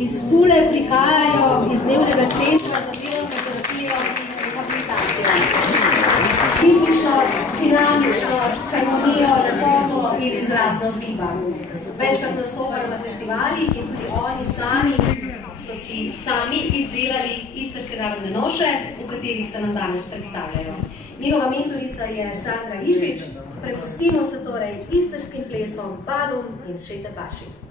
Iz Pule prihajajo iz dnevnega centra za delovno terapijo in rehabilitacijo. Ritmičnost, dinamičnost, harmonijo, lepoto in izraznost giba. Večkrat nastopajo na festivalih in tudi oni sami so si sami izdelali istrske narodne noše, v katerih se nam danes predstavljajo. Njihova mentorica je Sandra Išič. Prepustimo se torej istrskim plesom Balum in Šete Paši.